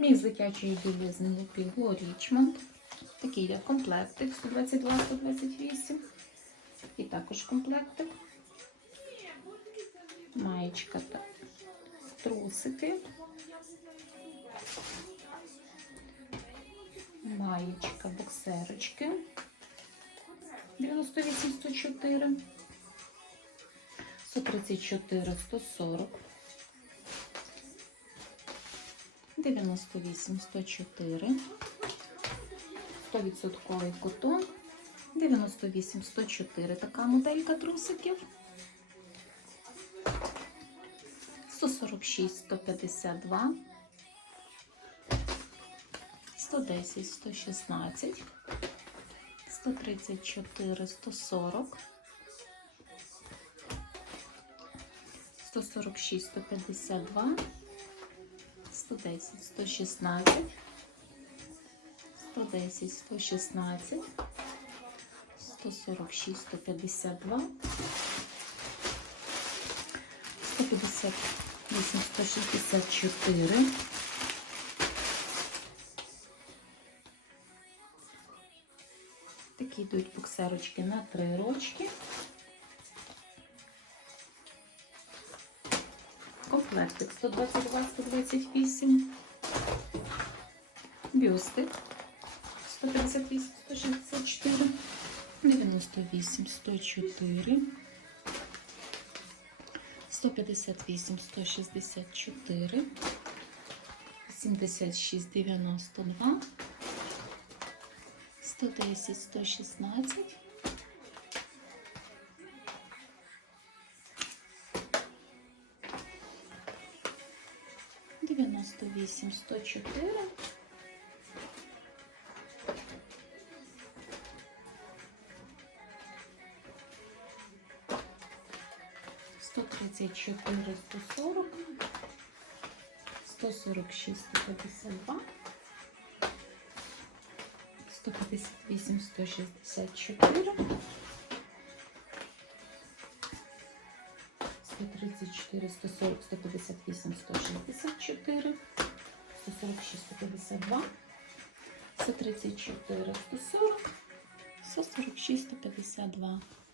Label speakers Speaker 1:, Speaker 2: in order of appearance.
Speaker 1: Міс дитячої білизни Лепіго Річмонд. Такий є комплектик 122-128. І також комплектик. Маєчка та трусики. Маєчка, боксерочки. 98 104. 134 140. 98 104. 100% котон. 98 104. Така моделька трусиків. 146 152. 110 116. 134 140. 146 152. 110 116. 110 116. 146 152. 158 164. Такі йдуть буксерочки на три рочки. Комплектик 122, 128. Бюстик 158, 164, 98, 104, 158, 164, 76, 92, 110, 116, 98, 104, 134, 140, 146, 152, 158, 164, 134, 140, 158, 164, 146, 152, 134, 140, 146, 152.